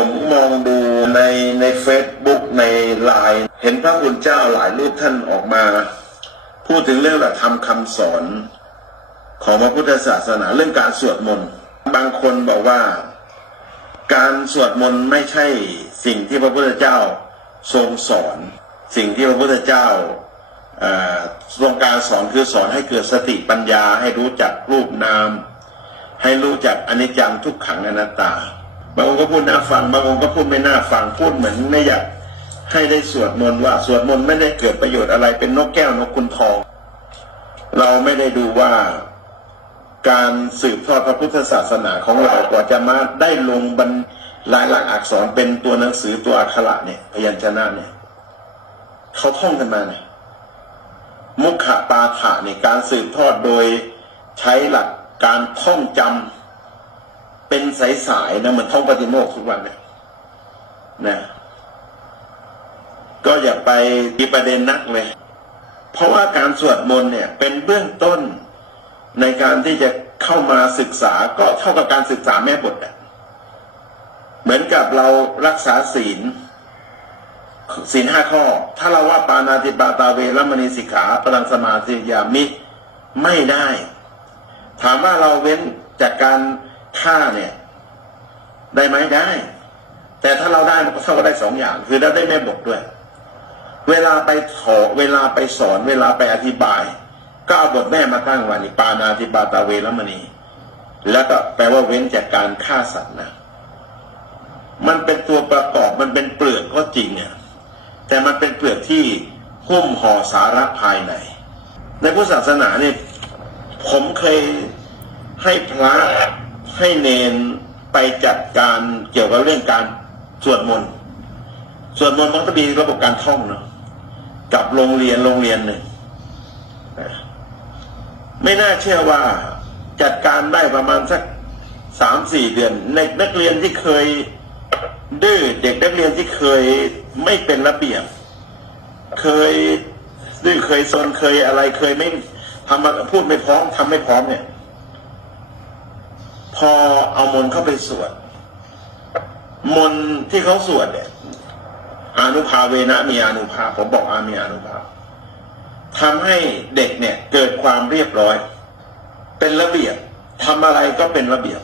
ผมมองดูในในเฟซบุ๊กในไลน์เห็นพระคุณเจ้าหลายรูปท่านออกมา พูดถึงเรื่องหลักธรรมคำสอน ของพระพุทธศาสนาเรื่องการสวดมนต์บางคนบอกว่า การสวดมนต์ไม่ใช่สิ่งที่พระพุทธเจ้าทรงสอน สิ่งที่พระพุทธเจ้าทรงการสอนคือสอนให้เกิดสติปัญญาให้รู้จักรูปนาม ให้รู้จักอนิจจังทุกขังอนัตตาางองค์ก็พูดน่าฟังบางองค์ก็พูดไม่น่าฟังพูดเหมือนไม่อยากให้ได้สวดมนต์ว่าสวดมนต์ไม่ได้เกิดประโยชน์อะไรเป็นนกแก้วนกคุณทอง เราไม่ได้ดูว่าการสืบทอดพระพุทธศาสนาของเรากว่าจะมาได้ลงบรรลายหลักอักษรเป็นตัวหนังสือตัวอักขระเนี่ยพยัญชนะเนี่ยเขาท่องกันมาเนี่ยมุขปาฐะเนี่ยการสืบทอดโดยใช้หลักการท่องจำ เป็นสายๆนะเหมือนท่องปฏิโมกข์ทุกวันเนี่ยนะ ก็อย่าไปมีประเด็นนักเลย เพราะว่าการสวดมนต์เนี่ย เป็นเบื้องต้นในการที่จะเข้ามาศึกษาก็เท่ากับการศึกษาแม่บทเหมือนกับเรารักษาศีลศีลห้าข้อ ถ้าเราว่าปานาติปาตาเวรมณีสิกขาพลังสมาธิยามิไม่ได้ ถามว่าเราเว้นจากการ ฆ่าเนี่ย ได้ไหมได้ แต่ถ้าเราได้มันก็เท่ากับได้สองอย่าง คือเราได้แม่บทด้วย เวลาไปถอเวลาไปสอน เวลาไปอธิบาย ก็เอาบทแม่มาตั้งวันนี้ปานาติปาตาเวรมณี แล้วก็แปลว่าเว้นจากการฆ่าสัตว์นะมันเป็นตัวประกอบมันเป็นเปลือกก็จริงเนี่ยแต่มันเป็นเปลือกที่หุ้มห่อสาระภายใน ในพุทธศาสนาเนี่ยผมเคยให้พระ ให้เนนไปจัดการเกี่ยวกับเรื่องการสวดมนต์สวดมนต์มันก็มีระบบการท่องเนาะกับโรงเรียนโรงเรียนหนึ่งไม่น่าเชื่อว่าจัดการได้ประมาณสักสามสี่เดือนในนักเรียนที่เคยดื้อเด็กนักเรียนที่เคยไม่เป็นระเบียบ เคยดื้อเคยซนเคยอะไรเคยไม่ทำพูดไม่พร้อมทำไม่พร้อมเนี่ย พอเอามนเข้าไปสวด มนที่เขาสวดเนี่ยอานุภาเวนะมีอนุภาผมบอกอามีอนุภาทำให้เด็กเนี่ยเกิดความเรียบร้อย เป็นระเบียบทำอะไรก็เป็นระเบียบ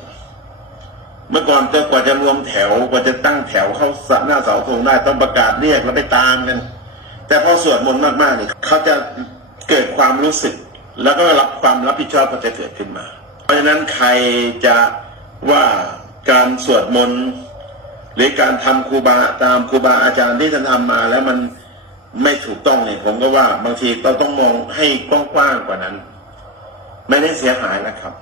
เมื่อก่อนจะกว่าจะรวมแถวกว่าจะตั้งแถวเข้าสหน้าเสาธงได้ต้องประกาศเรียกแล้วไปตามกันแต่พอสวดมนต์มากๆเนี่ยเขาจะเกิดความรู้สึก แล้วก็รับความรับผิดชอบก็จะเกิดขึ้นมาะฉะนั้นใครจะว่าการสวดมนต์หรือการทำครูบาตามครูบาอาจารย์ที่ท่านทำมาแล้วมันไม่ถูกต้องเนี่ยผมก็ว่าบางทีเราต้องมองให้กว้างๆกว่านั้น ไม่ได้เสียหายนะครับ